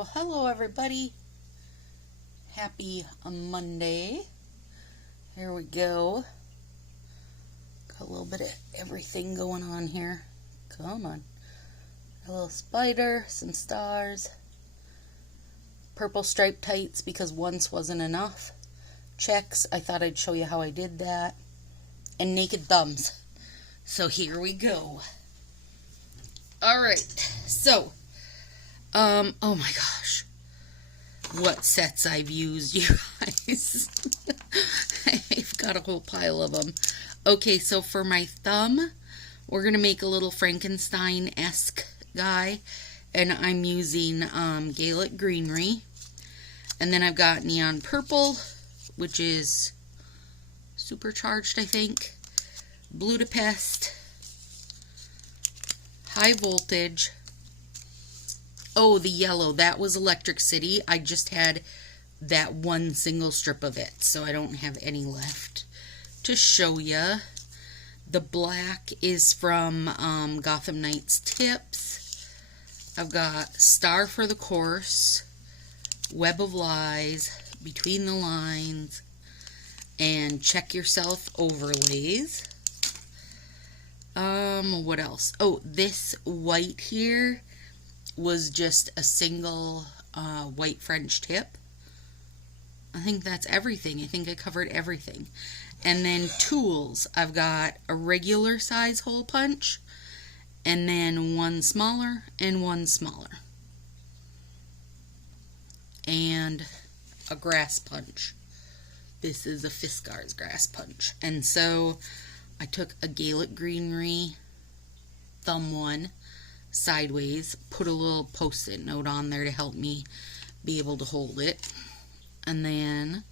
Oh, hello everybody. Happy Monday. Here we go. Got a little bit of everything going on here. Come on. A little spider, some stars, purple striped tights because once wasn't enough. Checks, I thought I'd show you how I did that. And naked thumbs. So here we go. Alright, so, oh my gosh. What sets I've used, you guys. I've got a whole pile of them. Okay, so for my thumb, we're going to make a little Frankenstein-esque guy. And I'm using Gaelic greenery. And then I've got neon purple, which is supercharged, I think. Budapest. High voltage. Oh, the yellow. That was Electric City. I just had that one single strip of it, so I don't have any left to show you. The black is from Gotham Knights Tips. I've got Star for the Course, Web of Lies, Between the Lines, and Check Yourself overlays. What else? Oh, this white here was just a single white French tip. I think that's everything. I think I covered everything. And then tools. I've got a regular size hole punch, and then one smaller and one smaller. And a grass punch. This is a Fiskars grass punch. And so I took a Gaelic greenery thumb one sideways, put a little post-it note on there to help me be able to hold it. And then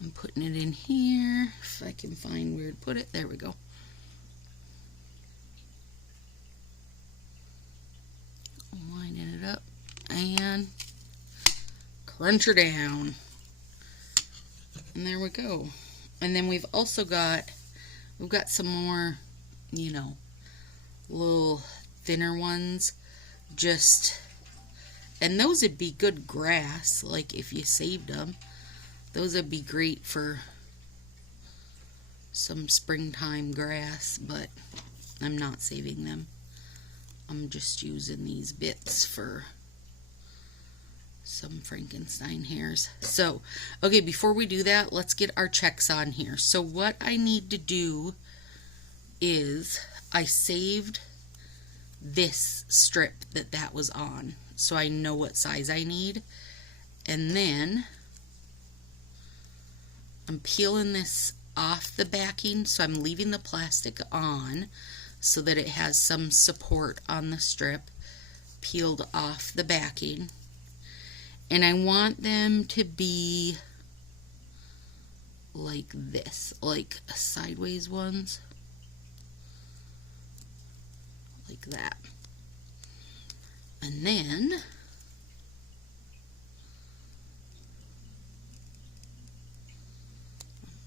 I'm putting it in here, if I can find where to put it. There we go. Lining it up and crunch her down. And there we go. And then we've also got, we've got some more, you know, little thinner ones, just, and those would be good grass, like if you saved them. Those would be great for some springtime grass, but I'm not saving them. I'm just using these bits for some Frankenstein hairs. So, okay, before we do that, let's get our checks on here. So what I need to do is I saved this strip that was on, so I know what size I need. And then I'm peeling this off the backing, so I'm leaving the plastic on so that it has some support on the strip, peeled off the backing. And I want them to be like this, like sideways ones. Like that. And then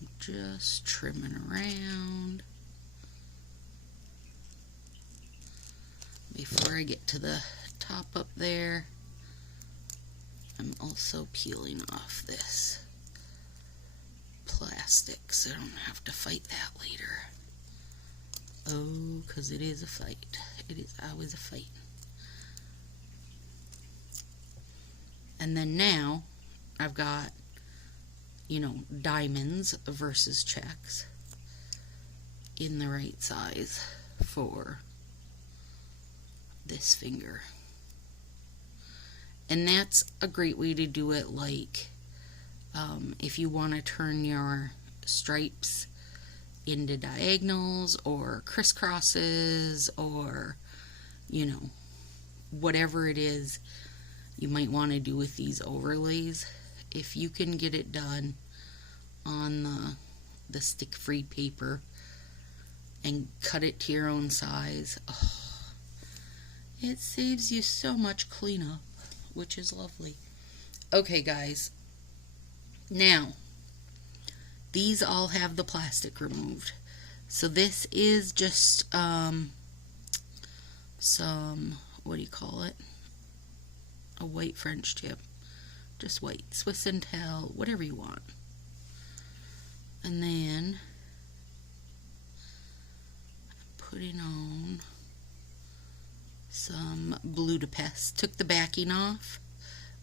I'm just trimming around before I get to the top up there. I'm also peeling off this plastic so I don't have to fight that later. Oh, because it is a fight. It is always a fight. And then now, I've got, you know, diamonds versus checks in the right size for this finger. And that's a great way to do it, like, if you want to turn your stripes into diagonals or crisscrosses, or, you know, whatever it is you might want to do with these overlays. If you can get it done on the stick-free paper and cut it to your own size, oh, it saves you so much cleanup, which is lovely. Okay, guys, now these all have the plastic removed. So this is just some, what do you call it? a white French tip. Just white. Swiss and Tell, whatever you want. And then I'm putting on some Budapest. Took the backing off,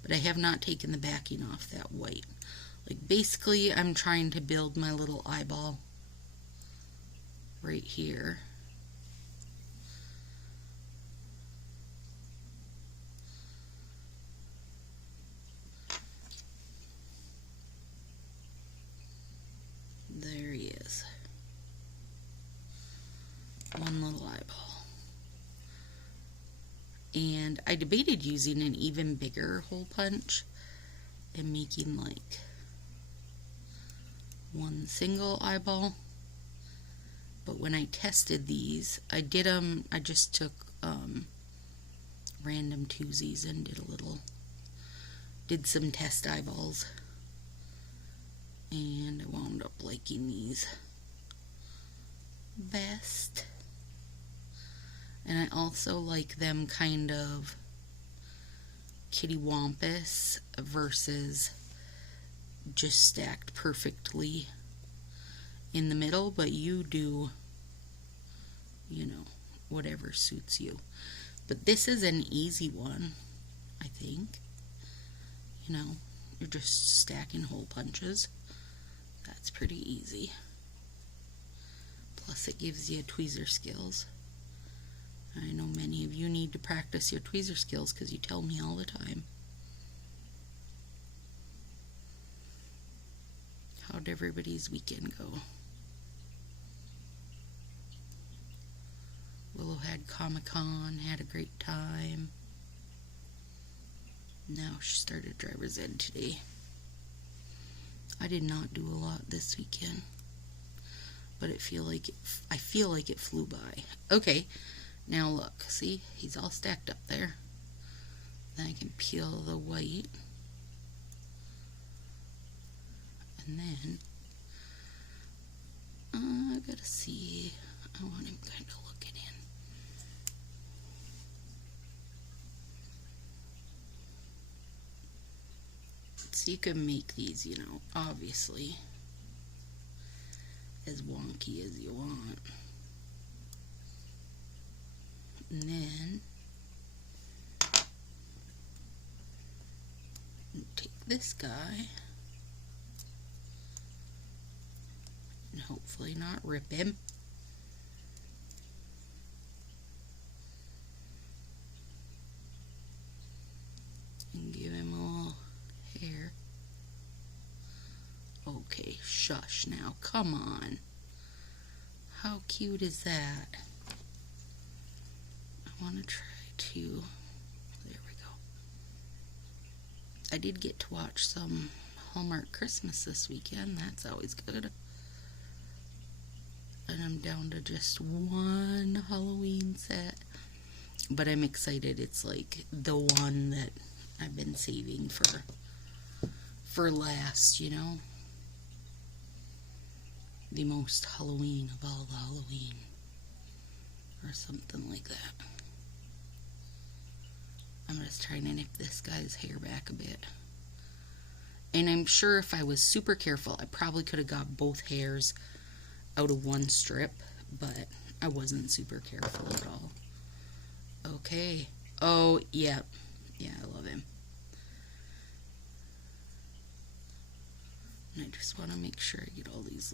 but I have not taken the backing off that white. Like basically I'm trying to build my little eyeball right here. There he is. One little eyeball. And I debated using an even bigger hole punch and making like one single eyeball. But when I tested these, I just took random twosies and did some test eyeballs. And I wound up liking these best. And I also like them kind of kittywampus versus just stacked perfectly in the middle, but you do, you know, whatever suits you. But this is an easy one, I think. You know, you're just stacking hole punches. That's pretty easy. Plus it gives you tweezer skills. I know many of you need to practice your tweezer skills because you tell me all the time. How'd everybody's weekend go? Willow had Comic-Con, had a great time. Now she started driver's ed today. I did not do a lot this weekend, but I feel like it flew by. Okay, now look, see, he's all stacked up there. Then I can peel the white, and then I gotta see. I want him kind of looking in. So you can make these, you know, obviously as wonky as you want. And then take this guy and hopefully not rip him. And give him a little hair. Okay, shush now. Come on. How cute is that? I want to try to... There we go. I did get to watch some Hallmark Christmas this weekend. That's always good. And I'm down to just one Halloween set. But I'm excited. It's like the one that I've been saving for last, you know? The most Halloween of all the Halloween. Or something like that. I'm just trying to nip this guy's hair back a bit. And I'm sure if I was super careful, I probably could have got both hairs out of one strip, but I wasn't super careful at all. Okay. Oh, yeah. Yeah, I love him. And I just want to make sure I get all these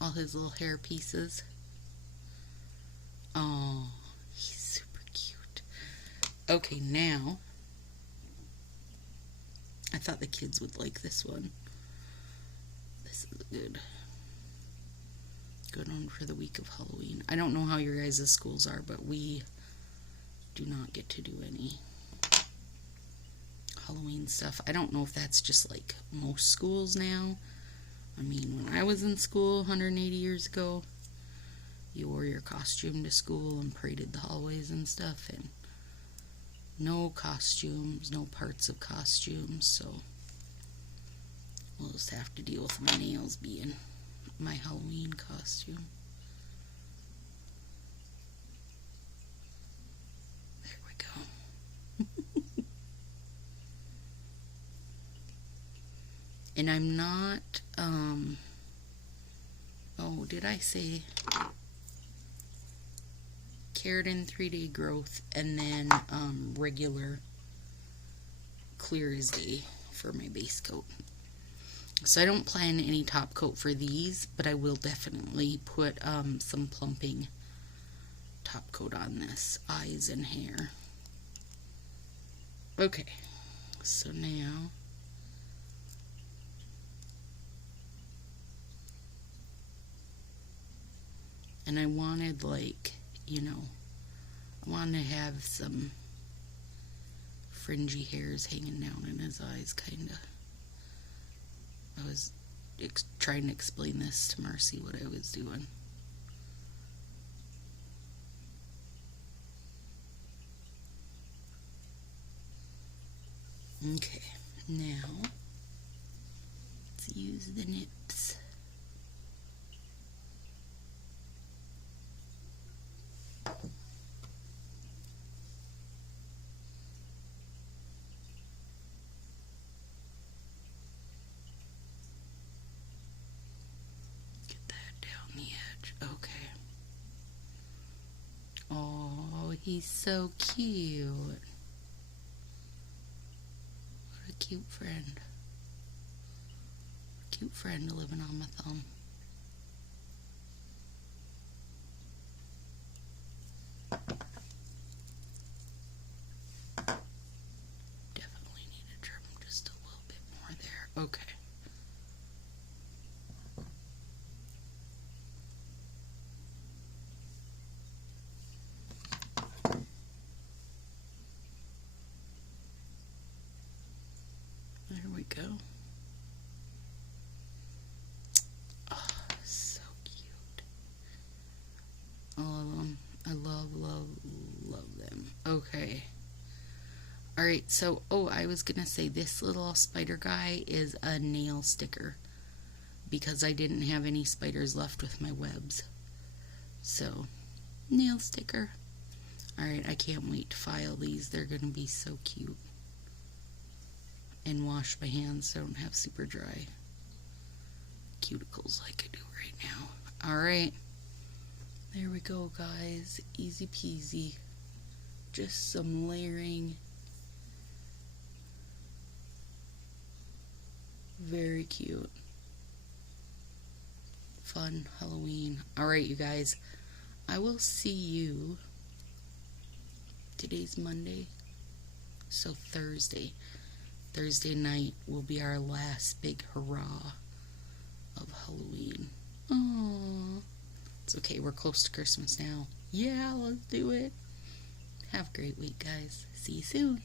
all his little hair pieces. Oh, he's super cute. Okay, now, I thought the kids would like this one. This is a good one for the week of Halloween. I don't know how your guys' schools are, but we do not get to do any Halloween stuff. I don't know if that's just like most schools now. I mean, when I was in school 180 years ago, you wore your costume to school and paraded the hallways and stuff, and no costumes, no parts of costumes, so we'll just have to deal with my nails being my Halloween costume. There we go. And I'm not, oh, did I say keratin 3-day growth and then regular clear as day for my base coat. So I don't plan any top coat for these, but I will definitely put some plumping top coat on this, eyes and hair. Okay, so now and I wanted, like, you know, I wanted to have some fringy hairs hanging down in his eyes, kind of. I was trying to explain this to Marcy, what I was doing. Okay, now let's use the nips. Okay. Oh, he's so cute. What a cute friend. Cute friend living on my thumb. Definitely need to trim just a little bit more there. Okay. There we go. Oh, so cute. All of them. I love, love, love them. Okay. Alright, so, oh, I was gonna say this little spider guy is a nail sticker because I didn't have any spiders left with my webs. So, nail sticker. Alright, I can't wait to file these. They're gonna be so cute. And wash my hands so I don't have super dry cuticles like I do right now. Alright, there we go, guys. Easy peasy. Just some layering. Very cute. Fun Halloween. Alright, you guys. I will see you. Today's Monday. So Thursday. Thursday night will be our last big hurrah of Halloween. Aww. It's okay, we're close to Christmas now. Yeah, let's do it. Have a great week, guys. See you soon.